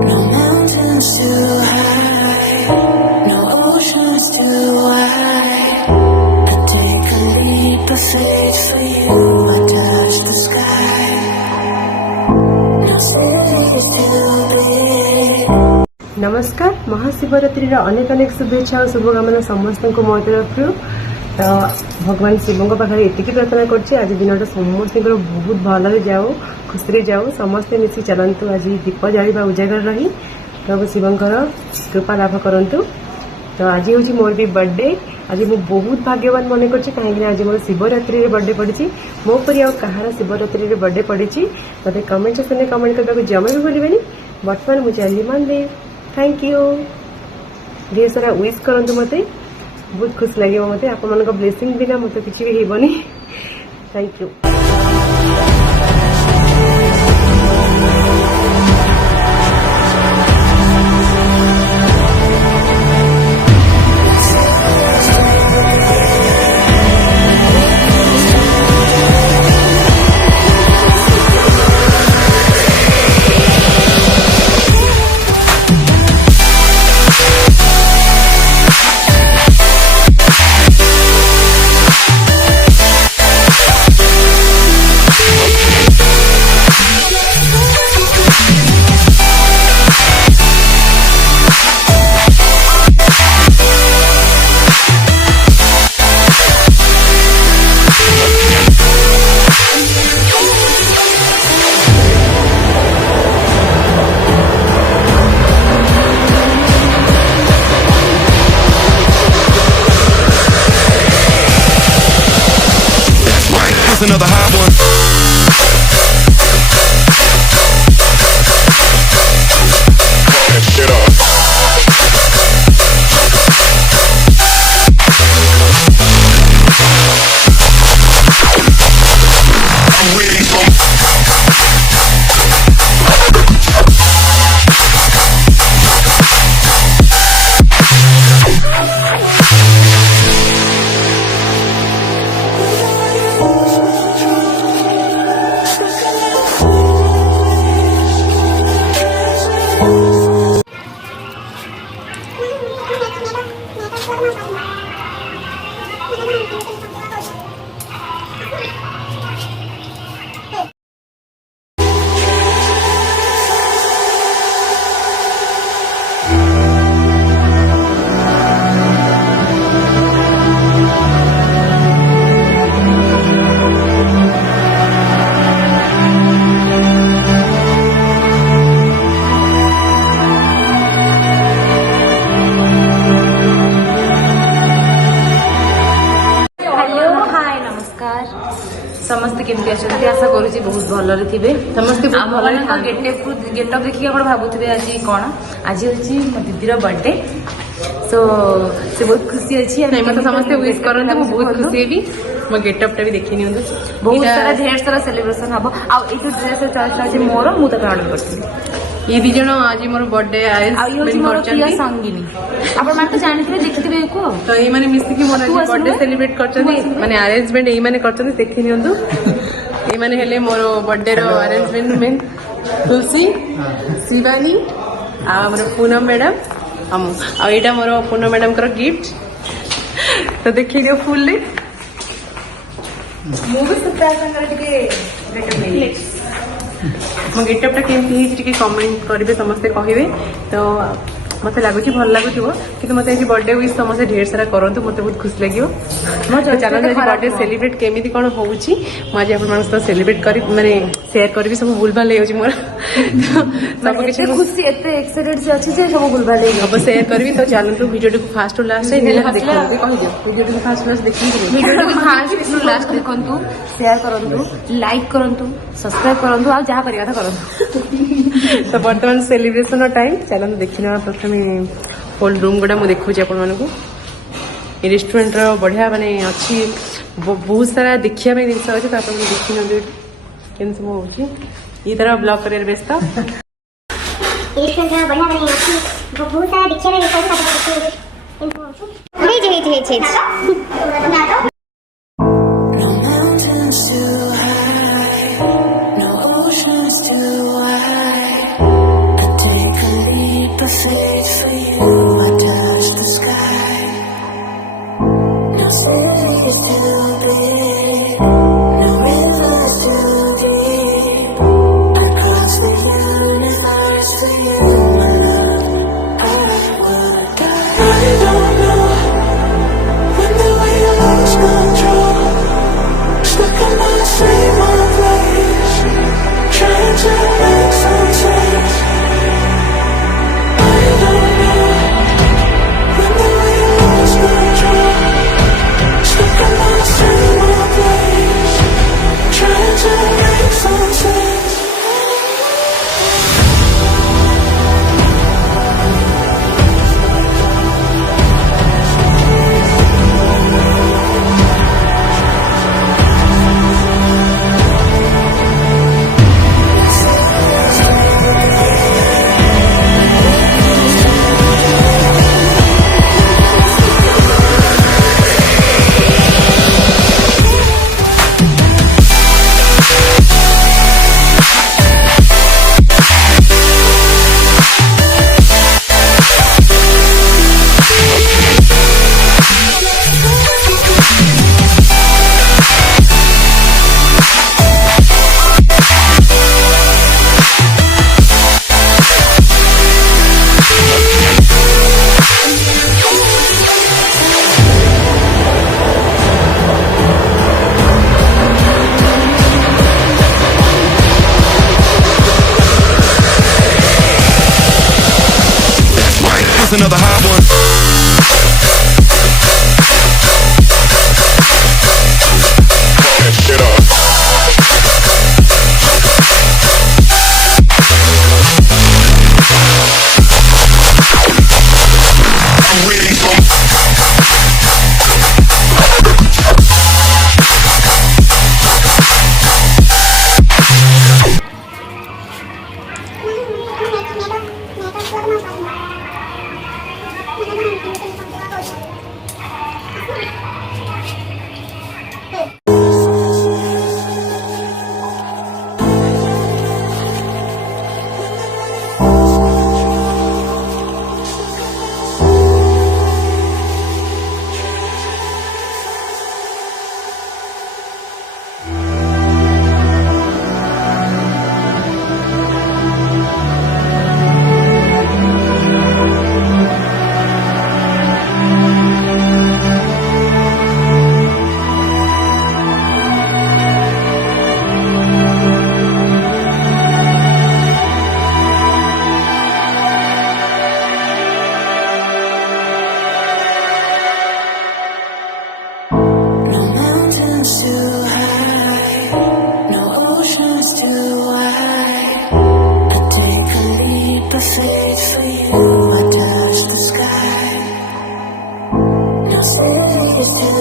No mountains too high, no oceans too wide. I take a leap of faith for you. I touch the sky. No cities too big. नमस्कार महाशिवरात्रि अनेक अनेक शुभेच्छा और शुभकामना समस्त को मो तरफ तो भगवान शिव पाखे ये प्रार्थना करछे आज दिन समस्त बहुत भल जाओ खुशी जाओ समस्ते मिसी चलतु आज दीप जावा उजागर रही प्रभु शिवंकर कृपा लाभ करंतु। तो आज हूँ मोर भी बर्थडे आज मुझे बहुत भाग्यवान मन कर आज मोर शिवरात्रि बर्थडे पड़ी मो परी आ कहार शिवरात्रि बर्थडे पड़ी मतलब कमेंट सेक्शन में कमेंट करने जमा भी भूलें। बर्तमान मुझे चली मंदिर थैंक यू ढेर सारा विश करंतु मते बहुत खुश लगे मते आप ब्लेसिंग बिना मत किसी भी हेबनी thank you. Another hot one. Shit up. I'm ready for समस्ते केमती अच्छे आशा करुँच बहुत भलरे थे समस्ते गेटअप देखिए आप भावुवे आज कौन आज हूँ मो दीदीर बर्थडे सो से बहुत खुशी अच्छी मतलब समस्ते विश करते बहुत खुशी भी मो गेटअप भी देखी नि बहुत सारा ढेर सारा सेलिब्रेशन हम आउ ड्रेस चॉइस अच्छे मोर मुझे ऑर्डर कर ये दी जन आज मोर बर्थडे प्रिय संगिनी आप तो जानते देखिए तो ये मैंने मिसिकी मोर बर्थडे सेलिब्रेट कर माने अरेंजमेंट ये मैंने कर देखी नि ये मैंने हेले मोर बर्थडे रो अरेंजमेंट में तुलसी शिवानी आ मोर पूनम मैडम हम आ एटा मोर पूनम मैडम कर गिफ्ट तो देखी दियो फुल्ली मु भी सरप्राइज टिके मो गेटअपटा केमती कमेंट करेंगे समस्ते कहे तो मत लगुच भल लगुच कि मत आज बर्थडे विश समस्त ढेर सारा करतु मत बहुत खुश लगे चलो आज बर्थडे सेलिब्रेट केमी कौन हो आज आप सेलिब्रेट कर माने शेयर करी सब भूल भाल मोर सब किसी खुशी एक्साइटेड से अच्छी सब भूल भाल अब शेयर करी तो चलते वीडियो को फास्ट लास्ट वीडियो को फास्ट लास्ट देखिए वीडियो को फास्ट लास्ट देखु शेयर करूँ लाइक करूँ सब्सक्राइब करूँ आ जहाँ करवा करूँ तो बर्तमान सेलिब्रेशन टाइम चलते देखना प्रथम होल रूम गुड़ा मुझे देखुची आपको रेस्टोरेंट बढ़िया माने अच्छी बहुत सारा देखिया जिनस अच्छे तो आप देखी ना केन सब हो ये तरह ब्लॉग कर व्यस्त No mountains too high, no oceans too wide. I take a faith for you. I touch the sky. No city is too big, no river's too deep. I cross the universe for you, my love. I would die. I don't know when do we lose control. Stuck in the same old place, trying to make some sense. I don't know when do we lose control. Stuck in the same old place, trying to make some sense. Here's another hot one. Shit up. I'm ready for No mountains too high, no oceans too wide. I take a leap of faith for you. I touch the sky. No city is too